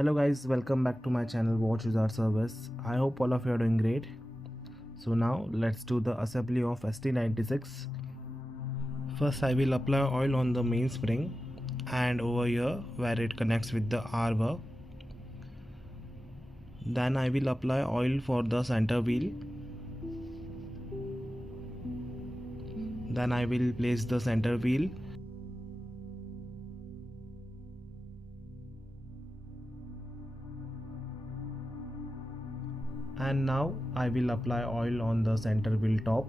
Hello guys, welcome back to my channel Watch Wizard Service. I hope all of you are doing great. So now let's do the assembly of ST96. First I will apply oil on the main spring and over here where it connects with the arbor. Then I will apply oil for the center wheel. Then I will place the center wheel. And now I will apply oil on the center wheel top,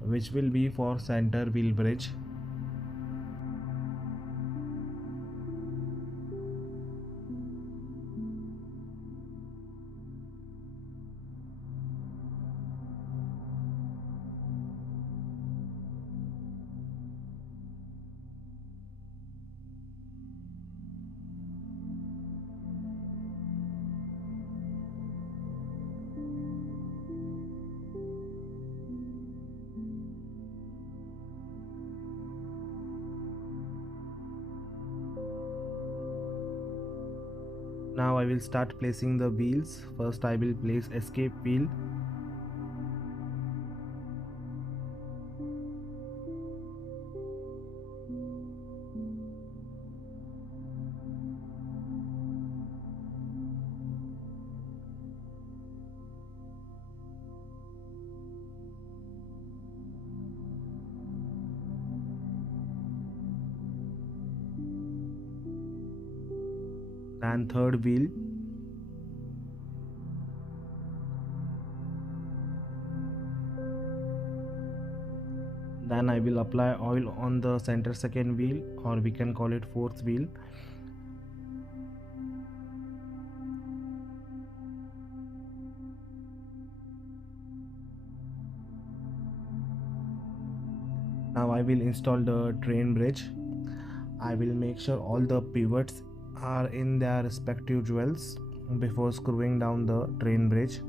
which will be for center wheel bridge. Now I will start placing the wheels. First I will place escape wheel. And third wheel. Then I will apply oil on the center second wheel, or we can call it fourth wheel. Now I will install the train bridge. I will make sure all the pivots are in their respective jewels before screwing down the train bridge.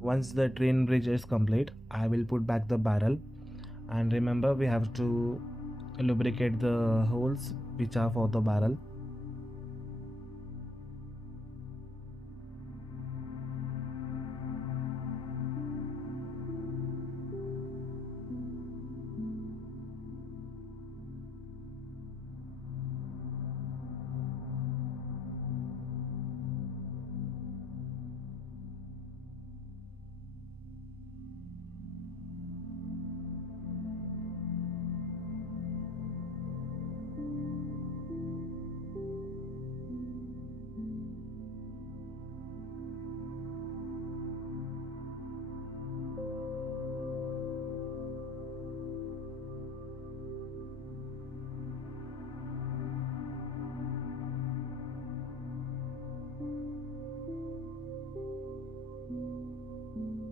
Once the train bridge is complete, I will put back the barrel, and remember we have to lubricate the holes which are for the barrel.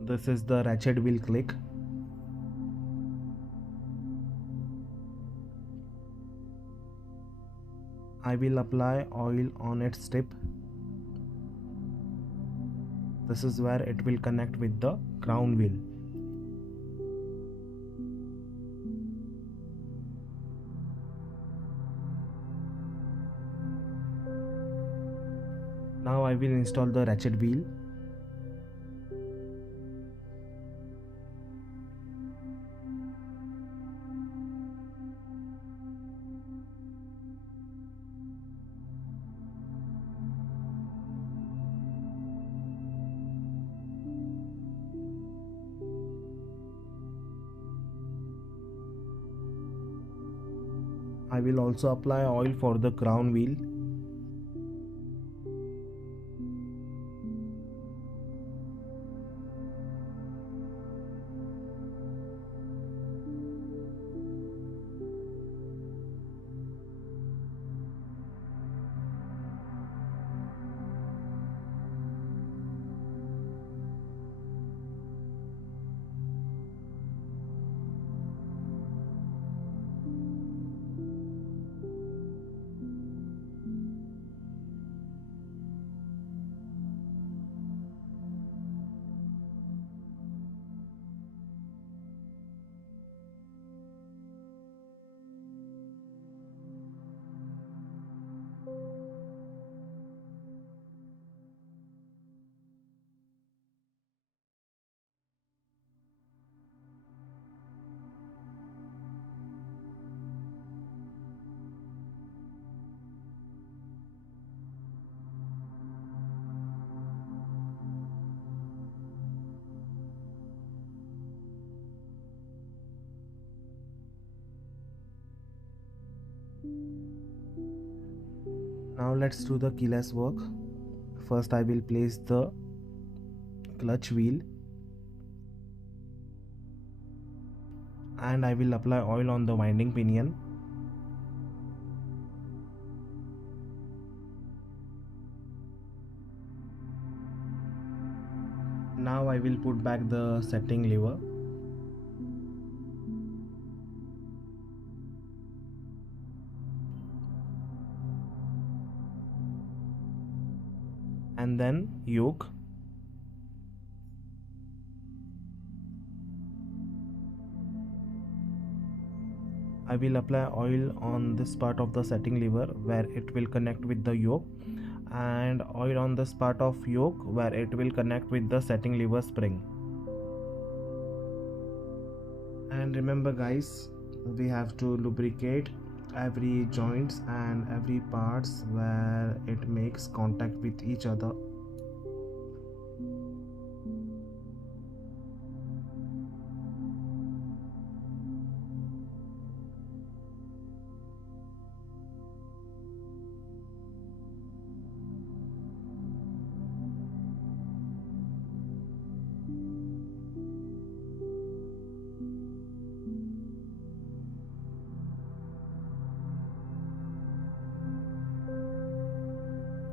This is the ratchet wheel click. I will apply oil on its tip. This is where it will connect with the crown wheel. I will install the ratchet wheel. I will also apply oil for the crown wheel. Now let's do the keyless work. First I will place the clutch wheel and I will apply oil on the winding pinion. Now I will put back the setting lever. And then yoke. I will apply oil on this part of the setting lever where it will connect with the yoke, and oil on this part of yoke where it will connect with the setting lever spring. And remember guys, we have to lubricate every joints and every parts where it makes contact with each other.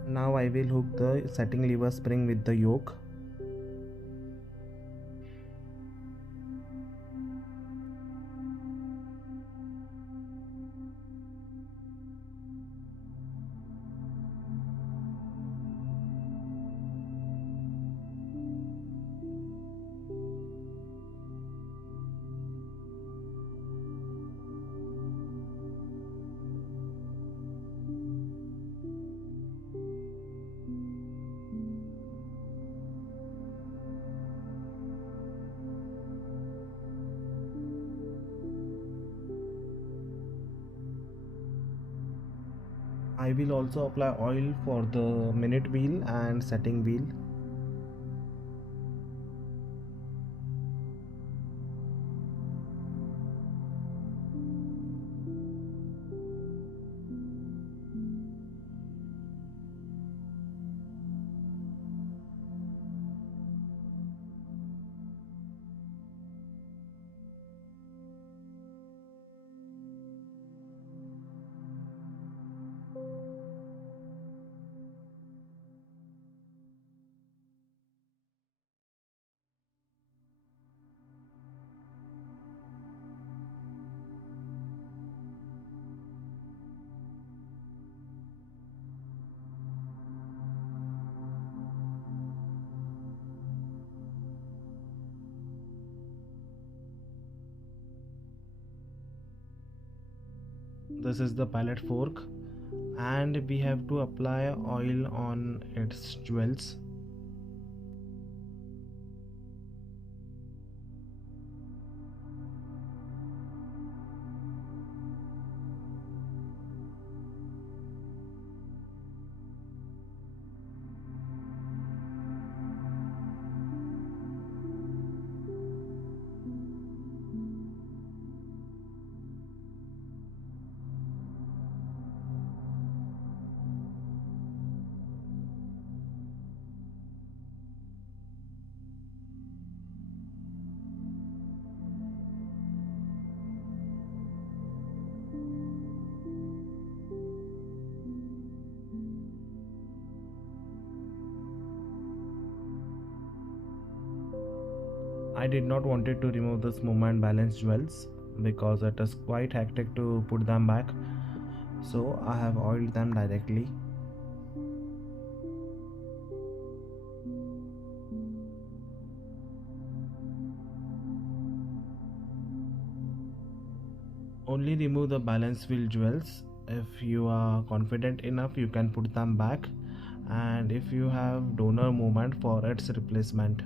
Now I will hook the setting lever spring with the yoke. I will also apply oil for the minute wheel and setting wheel. This is the pilot fork, and we have to apply oil on its jewels. I did not wanted to remove this movement balance jewels because it is quite hectic to put them back, so I have oiled them directly. Only remove the balance wheel jewels. If you are confident enough, you can put them back, and if you have donor movement for its replacement.